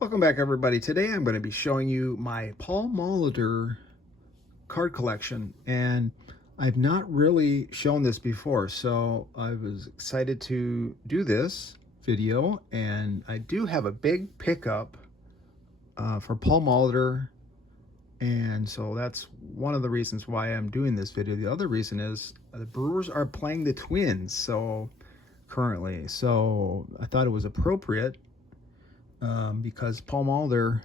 Welcome back, everybody. Today I'm going to be showing you my Paul Molitor card collection, and I've not really shown this before, so I was excited to do this video. And I do have a big pickup for Paul Molitor, and so that's one of the reasons why I'm doing this video. The other reason is the Brewers are playing the Twins currently, so I thought it was appropriate because Paul Molitor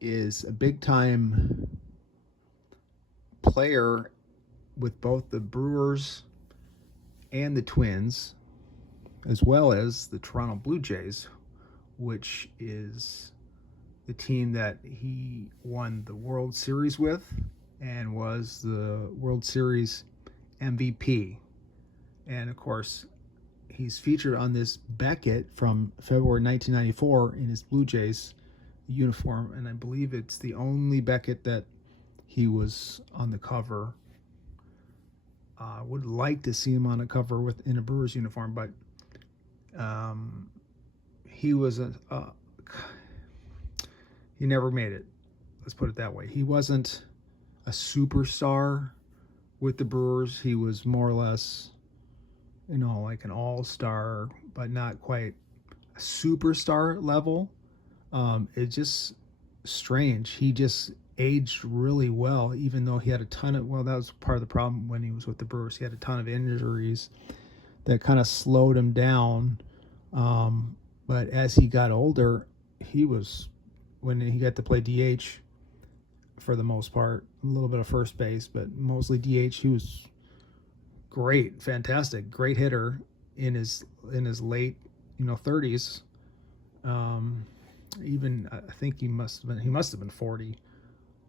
is a big-time player with both the Brewers and the Twins, as well as the Toronto Blue Jays, which is the team that he won the World Series with and was the World Series MVP. And of course, he's featured on this Beckett from February 1994 in his Blue Jays uniform, and I believe it's the only Beckett that he was on the cover. I would like to see him on a cover in a Brewers uniform, but he was he never made it. Let's put it that way. He wasn't a superstar with the Brewers. He was more or less, like an all-star, but not quite a superstar level. It's just strange. He just aged really well, even though he had a ton of, that was part of the problem when he was with the Brewers. He had a ton of injuries that kind of slowed him down. But as he got older, when he got to play DH for the most part, a little bit of first base, but mostly DH, he was great, fantastic, great hitter in his late 30s. Even I think he must have been 40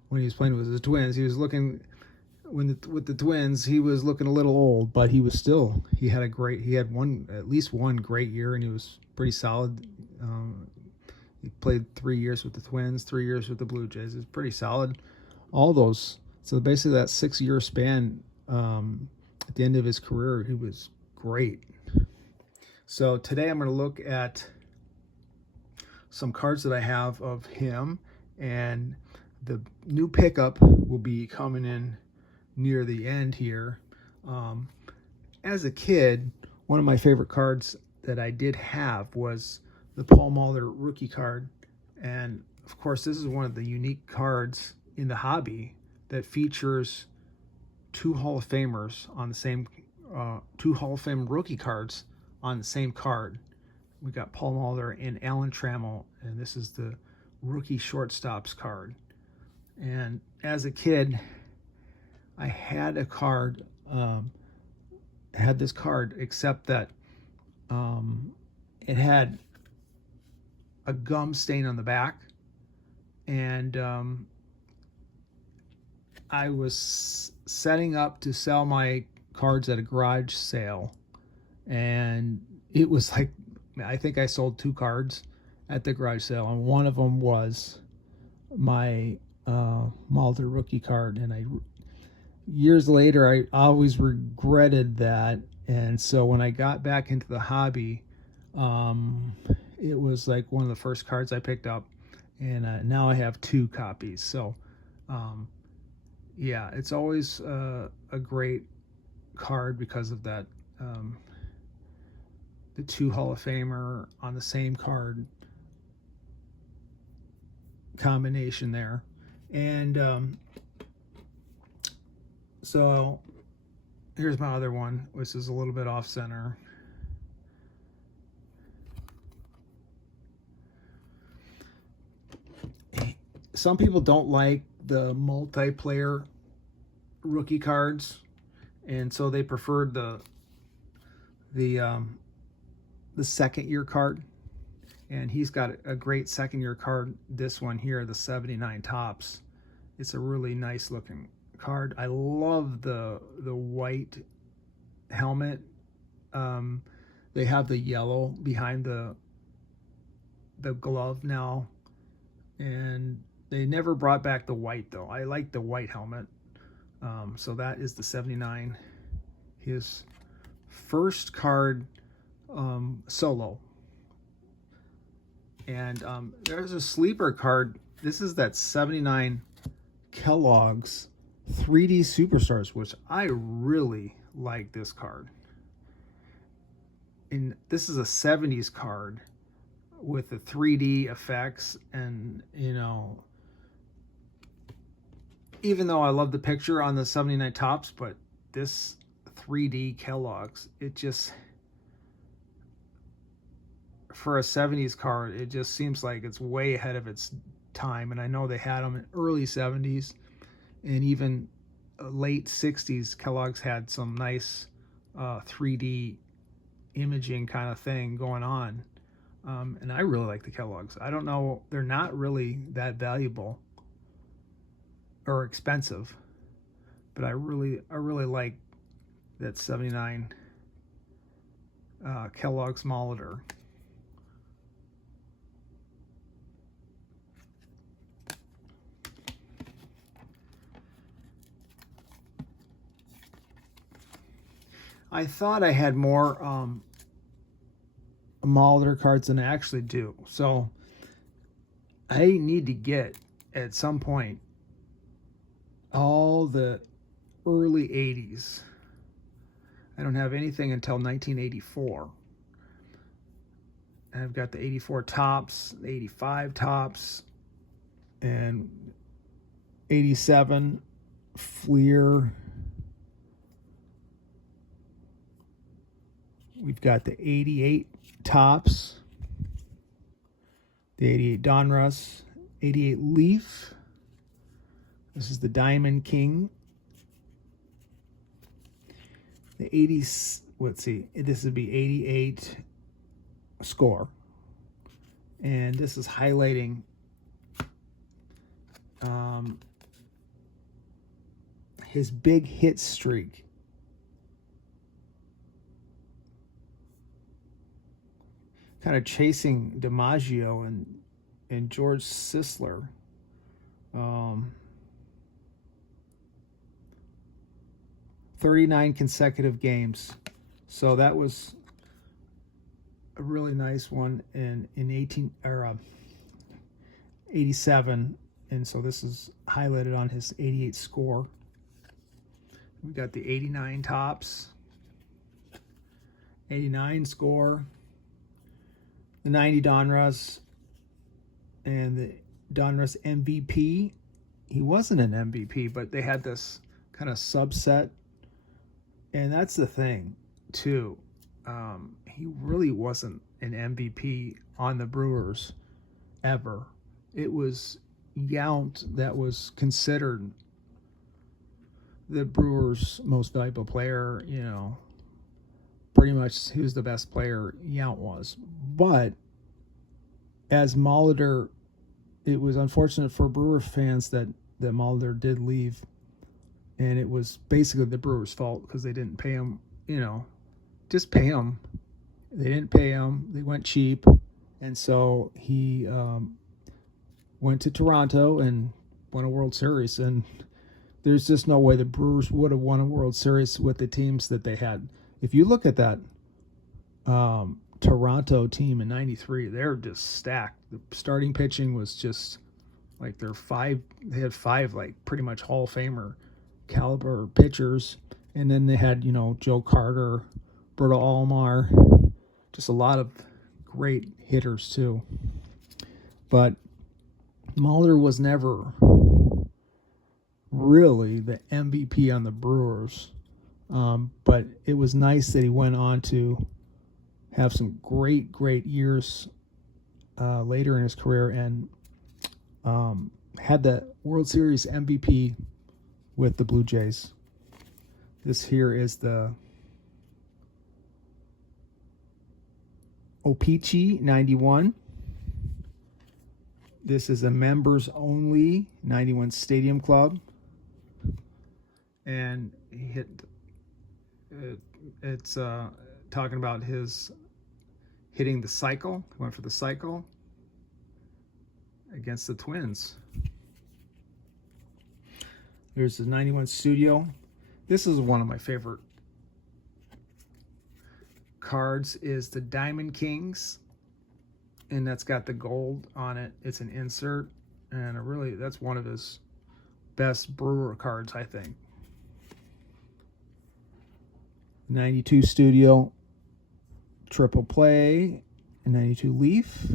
when he was playing with the Twins. He was looking with the Twins. He was looking a little old, but he had at least one great year, and he was pretty solid. He played 3 years with the Twins, 3 years with the Blue Jays. It's pretty solid. All those. So basically that 6-year span, at the end of his career, he was great. So today I'm going to look at some cards that I have of him, and the new pickup will be coming in near the end here. As a kid, one of my favorite cards that I did have was the Paul Molitor rookie card, and of course this is one of the unique cards in the hobby that features two Hall of Famers on the same two Hall of Fame rookie cards on the same card. We got Paul Molitor and Alan Trammell, and this is the rookie shortstops card. And as a kid, I had a card, this card, except that it had a gum stain on the back, and I was setting up to sell my cards at a garage sale, and it was like, I think I sold 2 cards at the garage sale, and one of them was my Molitor rookie card. And years later, I always regretted that. And so when I got back into the hobby, it was like one of the first cards I picked up, and now I have 2 copies. So yeah, it's always a great card because of that. The 2 Hall of Famer on the same card combination there. And so here's my other one, which is a little bit off center. Some people don't like the multiplayer rookie cards, and so they preferred the second year card. And he's got a great second year card, this one here, the 79 Topps. It's a really nice looking card. I love the white helmet. They have the yellow behind the glove now, and they never brought back the white though. I like the white helmet. So that is the 79. His first card solo. And there's a sleeper card. This is that 79 Kellogg's 3D Superstars, which I really like this card. And this is a 70s card with the 3D effects, and you know, even though I love the picture on the 79 Tops, but this 3D Kellogg's, it just, for a 70s card, it just seems like it's way ahead of its time. And I know they had them in early 70s and even late 60s. Kellogg's had some nice 3D imaging kind of thing going on. And I really like the Kellogg's. I don't know, they're not really that valuable or expensive, but I really like that 79 Kellogg's Molitor. I thought I had more Molitor cards than I actually do. So I need to get, at some point, all the early 80s. I don't have anything until 1984. And I've got the 84 Tops, the 85 Tops, and 87 Fleer. We've got the 88 Tops, the 88 Donruss, 88 Leaf. This is the Diamond King. The 80s, let's see, this would be 88 Score. And this is highlighting his big hit streak. Kind of chasing DiMaggio and George Sisler. 39 consecutive games. So that was a really nice one in 87. And so this is highlighted on his 88 Score. We've got the 89 Tops, 89 Score, the 90 Donruss, and the Donruss MVP. He wasn't an MVP, but they had this kind of subset. And that's the thing, too. He really wasn't an MVP on the Brewers ever. It was Yount that was considered the Brewers' most valuable player. You know, pretty much he was the best player, Yount was. But as Molitor, it was unfortunate for Brewers fans that Molitor did leave. And it was basically the Brewers' fault because they didn't pay him, you know, just pay him. They didn't pay him. They went cheap. And so he went to Toronto and won a World Series. And there's just no way the Brewers would have won a World Series with the teams that they had. If you look at that Toronto team in '93, they're just stacked. The starting pitching was just like they had five like pretty much Hall of Famer caliber pitchers, and then they had, you know, Joe Carter, Berto Alomar, just a lot of great hitters too. But Molitor was never really the MVP on the Brewers, but it was nice that he went on to have some great years later in his career and had the World Series MVP with the Blue Jays. This here is the O-Pee-Chee 91. This is a members only 91 Stadium Club. And he hit, it's talking about his hitting the cycle. He went for the cycle against the Twins. Here's the 91 Studio. This is one of my favorite cards, is the Diamond Kings. and that's got the gold on it. It's an insert, and that's one of his best Brewer cards, I think. 92 Studio Triple Play, and 92 Leaf.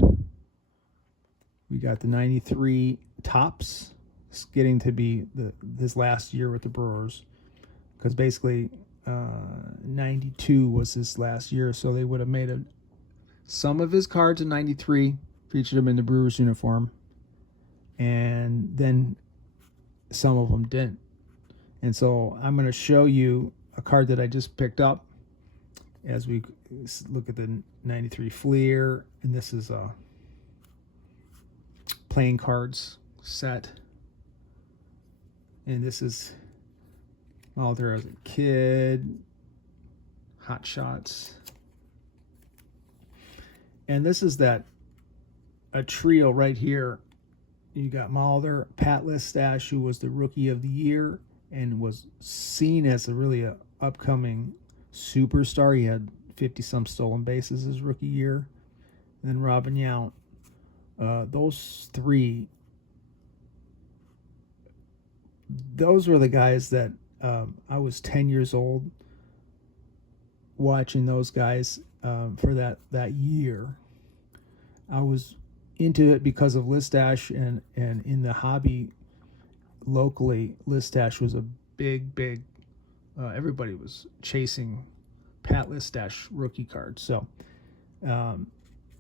We got the 93 Tops. It's getting to be his last year with the Brewers, because basically 92 was his last year, so they would have made some of his cards in 93 featured him in the Brewers uniform, and then some of them didn't. And so I'm going to show you a card that I just picked up as we look at the 93 Fleer, and this is a playing cards set, and this is Molitor as a kid, Hot Shots, and this is a trio right here. You got Molitor, Pat Listash, who was the Rookie of the Year and was seen as a upcoming superstar. He had 50-some stolen bases his rookie year. And then Robin Yount. Those three, those were the guys that I was 10 years old watching those guys for that year. I was into it because of Listash, and in the hobby locally, Listash was a big everybody was chasing Pat Listash rookie cards. So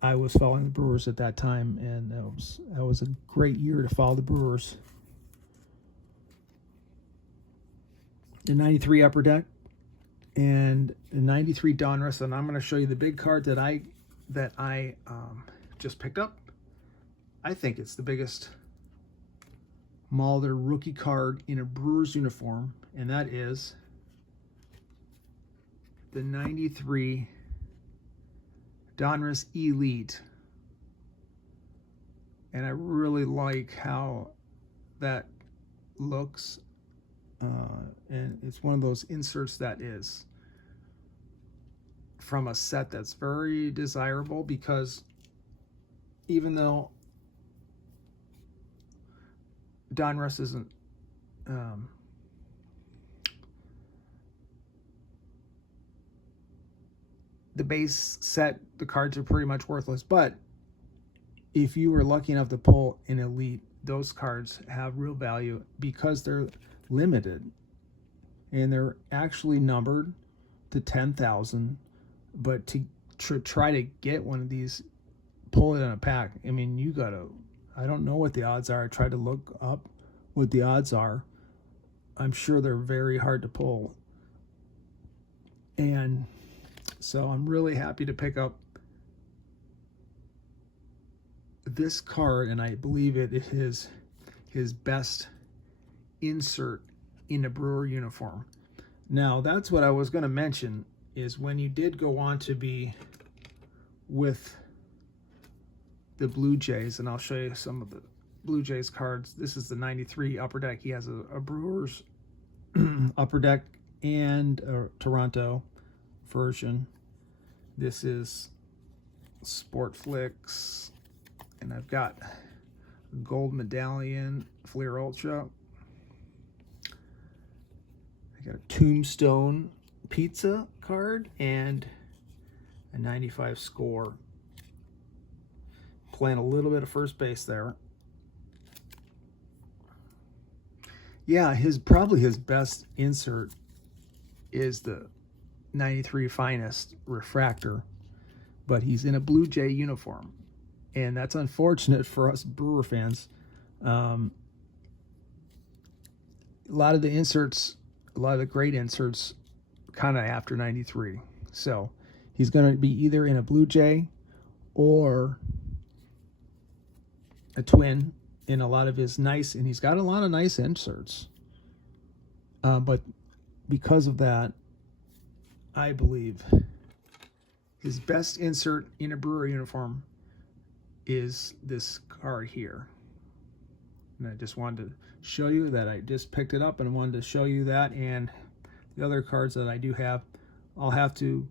I was following the Brewers at that time, and that was a great year to follow the Brewers. The 93 Upper Deck and the 93 Donruss, and I'm going to show you the big card that I just picked up. I think it's the biggest Molitor rookie card in a Brewers uniform, and that is the 93 Donruss Elite. And I really like how that looks, and it's one of those inserts that is from a set that's very desirable, because even though Donruss isn't the base set, the cards are pretty much worthless, but if you were lucky enough to pull an Elite, those cards have real value because they're limited, and they're actually numbered to 10,000. But to try to get one of these, pull it in a pack, I mean, you gotta, I don't know what the odds are. I tried to look up what the odds are. I'm sure they're very hard to pull. And so I'm really happy to pick up this card, and I believe it is his best insert in a Brewer uniform. Now, that's what I was going to mention, is when you did go on to be with the Blue Jays, and I'll show you some of the Blue Jays cards. This is the 93 Upper Deck. He has a Brewers Upper Deck and a Toronto version. This is Sport Flicks, and I've got a gold medallion Fleer Ultra. I got a Tombstone Pizza card and a 95 score. Playing a little bit of first base there. Yeah, probably his best insert is the 93 Finest Refractor, but he's in a Blue Jay uniform, and that's unfortunate for us Brewer fans. A lot of the great inserts kind of after 93. So he's going to be either in a Blue Jay or a Twin in a lot of his nice, and he's got a lot of nice inserts. But because of that, I believe his best insert in a Brewer uniform is this card here. And I just wanted to show you that I just picked it up, and I wanted to show you that, and the other cards that I do have. I'll have to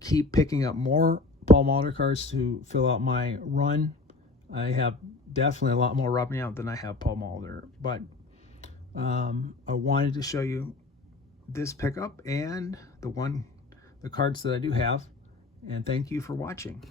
keep picking up more Paul Molitor cards to fill out my run. I have definitely a lot more rubbing out than I have Paul Molitor, but I wanted to show you this pickup and the cards that I do have, and thank you for watching.